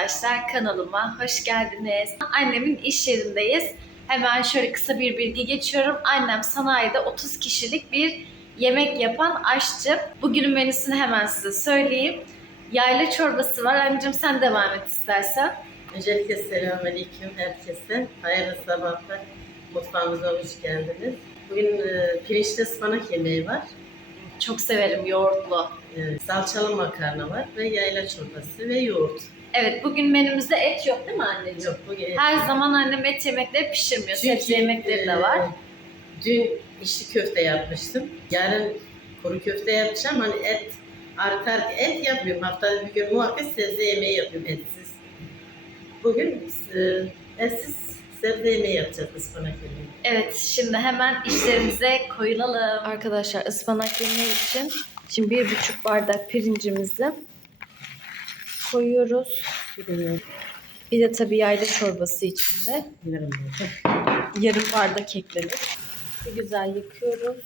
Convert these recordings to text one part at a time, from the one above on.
Arkadaşlar, kanalıma hoş geldiniz. Annemin iş yerindeyiz. Hemen şöyle kısa bir bilgi geçiyorum. Annem sanayide 30 kişilik bir yemek yapan aşçı. Bugünün menüsünü hemen size söyleyeyim. Yayla çorbası var. Anneciğim sen devam et istersen. Öncelikle selamünaleyküm herkese. Hayırlı sabahlar. Mutfağımıza hoş geldiniz. Bugün e, pirinçli ıspanak yemeği var. Çok severim yoğurtlu. E, salçalı makarna var ve yayla çorbası ve yoğurt. Evet bugün menümüzde et yok değil mi anneciğim? Yok bugün Her zaman annem et yemekleri pişirmiyor. Çünkü, Sebze yemekleri de e, var. Dün içli köfte yapmıştım. Yarın kuru köfte yapacağım. Hani et arka arka et yapmıyorum. Haftada bir gün muhakkak sebze yemeği yapıyorum etsiz. Bugün e, etsiz sebze yemeği yapacağız ıspanak yemeği. Evet, şimdi hemen işlerimize koyulalım. Arkadaşlar ıspanak yemeği için şimdi bir buçuk bardak pirincimizi koyuyoruz. Bir de tabii yayla çorbası içinde yarım bardak ekledik. Bir güzel yıkıyoruz.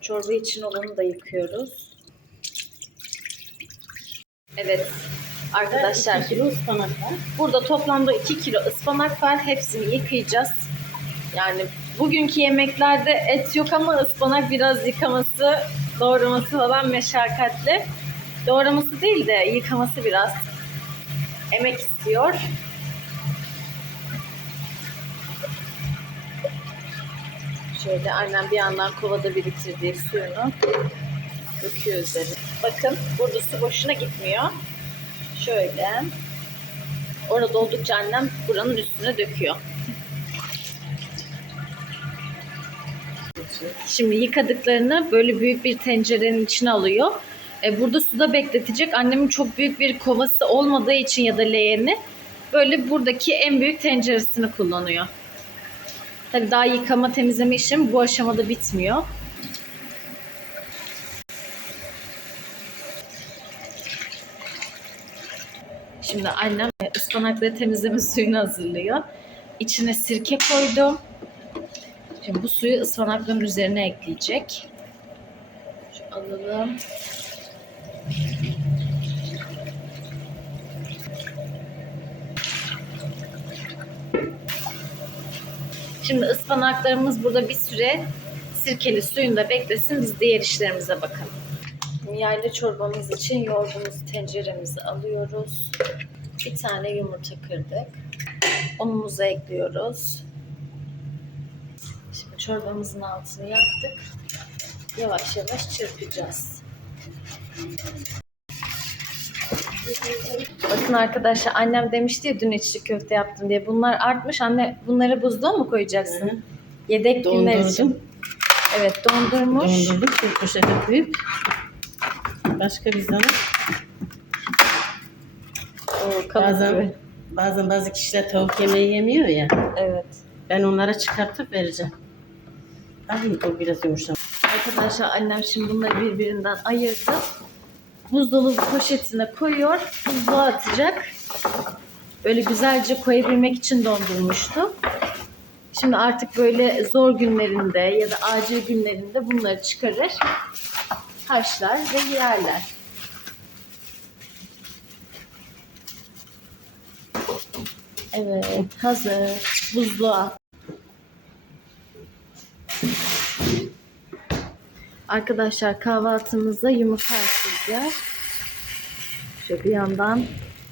Çorba için olanı da yıkıyoruz. Evet arkadaşlar. İki kilo ıspanak var. Burada toplamda 2 kilo ıspanak var. Hepsini yıkayacağız. Yani bugünkü yemeklerde et yok ama ıspanak biraz yıkaması, doğraması falan meşakkatli. Doğraması değil de yıkaması biraz emek istiyor. Şöyle annem bir yandan kovada biriktirdiği suyunu döküyor üzerine. Bakın burada su boşuna gitmiyor. Şöyle. Orada oldukça annem buranın üstüne döküyor. Şimdi yıkadıklarını böyle büyük bir tencerenin içine alıyor. E, burada suda bekletecek. Annemin çok büyük bir kovası olmadığı için ya da leğeni böyle buradaki en büyük tenceresini kullanıyor. Tabii daha yıkama temizleme işim bu aşamada bitmiyor. Şimdi annem ıspanakları temizleme suyunu hazırlıyor. İçine sirke koydum. Şimdi bu suyu ıspanakların üzerine ekleyecek. Şu alalım. Şimdi ıspanaklarımız burada bir süre sirkeli suyunda beklesin. Biz diğer işlerimize bakalım. Yayla çorbamız için yoğurdumuzu tenceremize alıyoruz. Bir tane yumurta kırdık. Unumuzu ekliyoruz. Çorbamızın altını yaktık. Yavaş yavaş çırpacağız. Bakın arkadaşlar annem demişti ya dün içli köfte yaptım diye. Bunlar artmış. Anne bunları buzluğa mı koyacaksın? Hı hı. Yedek günler için. Evet dondurmuş. Dondurduk bir poşete koyup başka bir zaman Oo, bazen gibi. bazen bazı kişiler tavuk yemeği yemiyor ya Evet. ben onlara çıkartıp vereceğim. Ay o biraz yumuşak. Arkadaşlar annem şimdi bunları birbirinden ayırdı. Buzdolabı poşetine koyuyor. Buzluğa atacak. Böyle güzelce koyabilmek için dondurmuştu. Şimdi artık böyle zor günlerinde ya da acil günlerinde bunları çıkarır. Haşlar ve yerler. Evet hazır. Buzluğa. Arkadaşlar kahvaltımıza yumurta açacağız. Şöyle bir yandan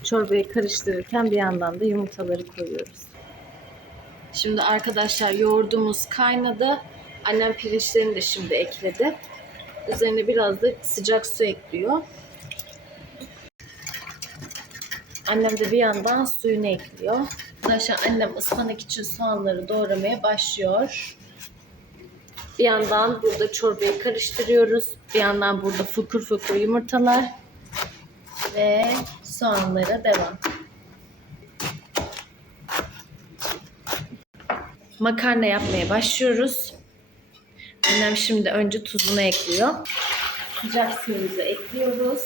çorbayı karıştırırken bir yandan da yumurtaları koyuyoruz. Şimdi arkadaşlar yoğurdumuz kaynadı. Annem pirinçlerini de şimdi ekledi. Üzerine biraz da sıcak su ekliyor. Annem de bir yandan suyunu ekliyor. Arkadaşlar annem ıspanak için soğanları doğramaya başlıyor. Bir yandan burada çorbayı karıştırıyoruz. Bir yandan burada fukur fukur yumurtalar. Ve soğanlara devam. Makarna yapmaya başlıyoruz. Annem şimdi önce tuzunu ekliyor. Sıcak suyumuzu ekliyoruz.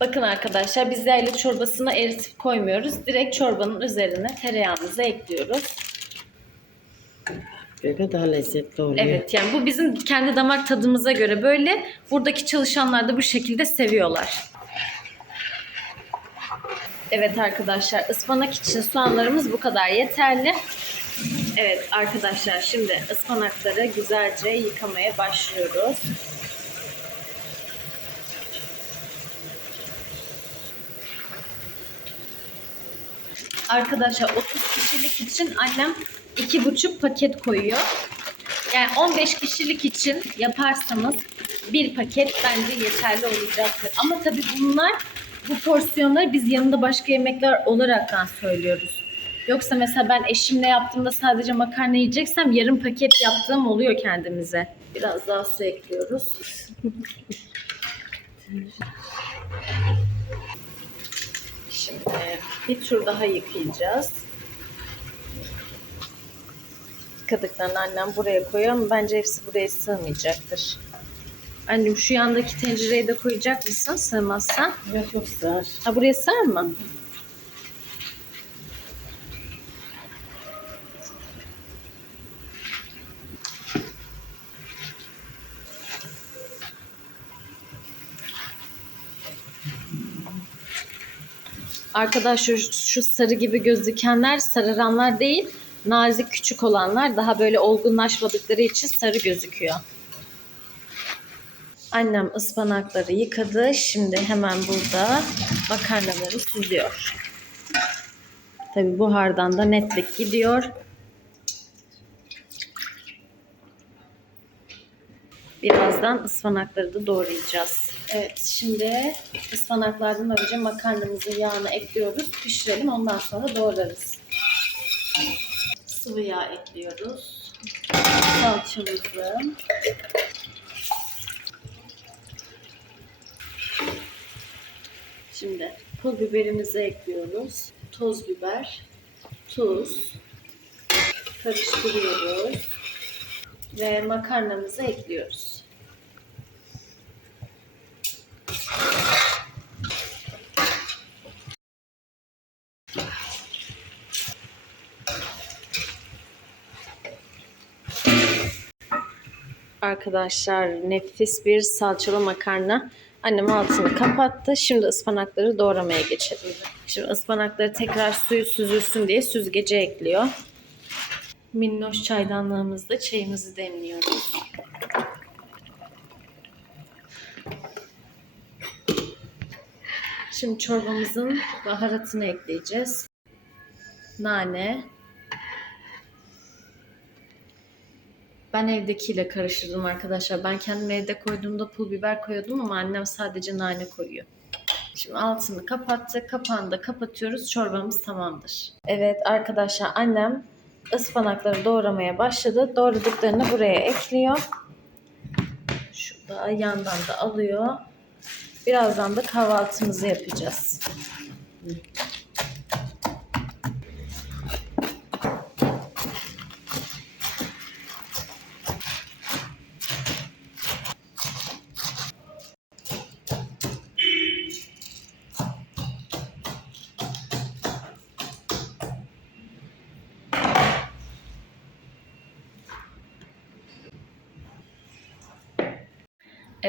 Bakın arkadaşlar biz yayla çorbasına eritip koymuyoruz. Direkt çorbanın üzerine tereyağımızı ekliyoruz. Böyle daha lezzetli oluyor. Evet yani bu bizim kendi damak tadımıza göre böyle. Buradaki çalışanlar da bu şekilde seviyorlar. Evet arkadaşlar ıspanak için soğanlarımız bu kadar yeterli. Evet arkadaşlar şimdi ıspanakları güzelce yıkamaya başlıyoruz. Arkadaşlar 30 kişilik için annem 2,5 paket koyuyor. Yani 15 kişilik için yaparsanız bir paket bence yeterli olacaktır. Ama tabii bunlar bu porsiyonları biz yanında başka yemekler olaraktan söylüyoruz. Yoksa mesela ben eşimle yaptığımda sadece makarna yiyeceksem yarım paket yaptığım oluyor kendimize. Biraz daha su ekliyoruz. Bir tur daha yıkayacağız. Yıkadıklarını annem buraya koyuyor ama bence hepsi buraya sığmayacaktır. Annem şu yandaki tencereye de koyacak mısın sığmazsa? Yok yok sığar. Ha buraya sığar mı? Arkadaşlar şu, şu sarı gibi gözükenler sarıranlar değil, nazik küçük olanlar daha böyle olgunlaşmadıkları için sarı gözüküyor. Annem ıspanakları yıkadı. Şimdi hemen burada makarnaları süzüyor. Tabi buhardan da netlik gidiyor. Birazdan ıspanakları da doğrayacağız. Evet şimdi ıspanaklardan önce makarnamızın yağını ekliyoruz. Pişirelim ondan sonra doğrarız. Sıvı yağ ekliyoruz. Salçamızı. Şimdi pul biberimizi ekliyoruz. Toz biber, tuz, karıştırıyoruz ve makarnamızı ekliyoruz. Arkadaşlar nefis bir salçalı makarna. Annem altını kapattı. Şimdi ıspanakları doğramaya geçelim. Şimdi ıspanakları tekrar suyu süzülsün diye süzgece ekliyor. Minnoş çaydanlığımızda çayımızı demliyoruz. Şimdi çorbamızın baharatını ekleyeceğiz. Nane. Ben evdekiyle karıştırdım arkadaşlar. Ben kendim evde koyduğumda pul biber koyuyordum ama annem sadece nane koyuyor. Şimdi altını kapattık. Kapağını da kapatıyoruz. Çorbamız tamamdır. Evet arkadaşlar annem ıspanakları doğramaya başladı. Doğradıklarını buraya ekliyor. Şurada yandan da alıyor. Birazdan da kahvaltımızı yapacağız.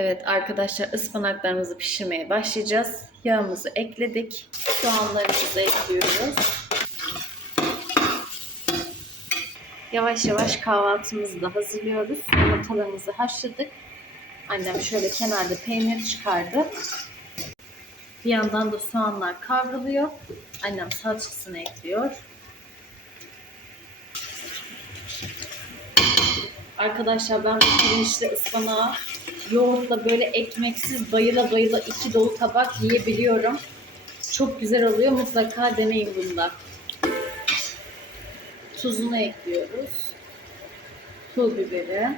Evet arkadaşlar ıspanaklarımızı pişirmeye başlayacağız. Yağımızı ekledik. Soğanlarımızı ekliyoruz. Yavaş yavaş kahvaltımızı da hazırlıyoruz. Yumurtalarımızı haşladık. Annem şöyle kenarda peynir çıkardı. Bir yandan da soğanlar kavruluyor. Annem salçasını ekliyor. Arkadaşlar ben bu pirinçli ıspanağı yoğurtla böyle ekmeksiz bayıla bayıla iki dolu tabak yiyebiliyorum. Çok güzel oluyor. Mutlaka deneyin bunda. Tuzunu ekliyoruz. Pul biberi.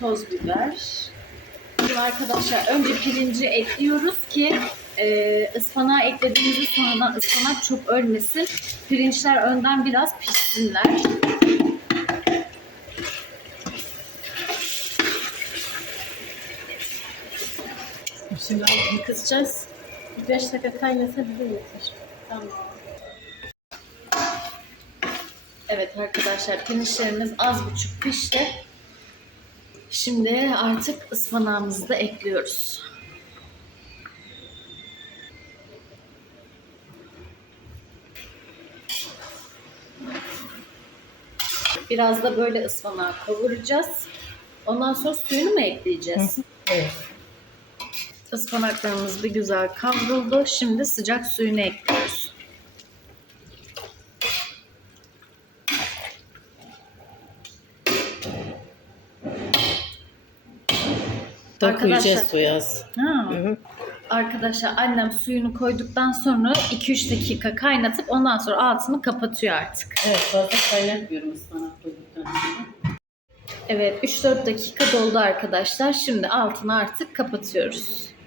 Toz biber. Şimdi arkadaşlar önce pirinci ekliyoruz ki e, ıspanağı eklediğimizde sonradan ıspanak çok ölmesin. Pirinçler önden biraz pişsinler. Şimdi altını kısacağız. 5 dakika kaynasa bize yeter. Tamam. Evet arkadaşlar pirinçlerimiz az buçuk pişti. Şimdi artık ıspanağımızı da ekliyoruz. Biraz da böyle ıspanağı kavuracağız. Ondan sonra suyunu mu ekleyeceğiz? Evet. Ispanaklarımız bir güzel kavruldu. Şimdi sıcak suyunu ekliyoruz. Döküleceğiz suyu az. Ha. Hı hı. Arkadaşlar annem suyunu koyduktan sonra 2-3 dakika kaynatıp ondan sonra altını kapatıyor artık. Evet fazla kaynatmıyorum ıspanak koyduktan sonra. Evet 3-4 dakika doldu arkadaşlar. Şimdi altını artık kapatıyoruz.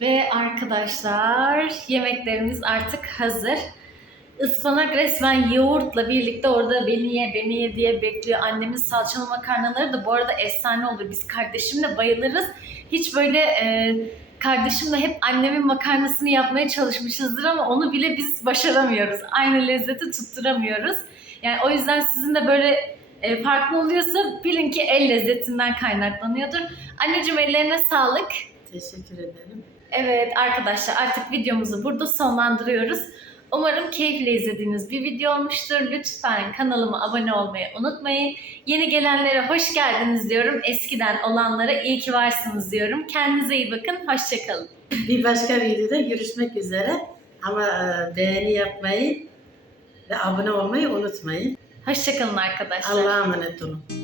Ve arkadaşlar yemeklerimiz artık hazır. Ispanak resmen yoğurtla birlikte orada beni ye beni ye diye bekliyor. Annemin salçalı makarnaları da bu arada efsane olur. Biz kardeşimle bayılırız. Hiç böyle e, kardeşimle hep annemin makarnasını yapmaya çalışmışızdır ama onu bile biz başaramıyoruz. Aynı lezzeti tutturamıyoruz. Yani o yüzden sizin de böyle e, farklı oluyorsa bilin ki el lezzetinden kaynaklanıyordur. Anneciğim ellerine sağlık. Teşekkür ederim. Evet arkadaşlar artık videomuzu burada sonlandırıyoruz. Umarım keyifle izlediğiniz bir video olmuştur. Lütfen kanalıma abone olmayı unutmayın. Yeni gelenlere hoş geldiniz diyorum. Eskiden olanlara iyi ki varsınız diyorum. Kendinize iyi bakın. Hoşçakalın. Bir başka videoda görüşmek üzere. Ama e, beğeni yapmayı ve abone olmayı unutmayın. Hoşçakalın arkadaşlar. Allah'a emanet olun.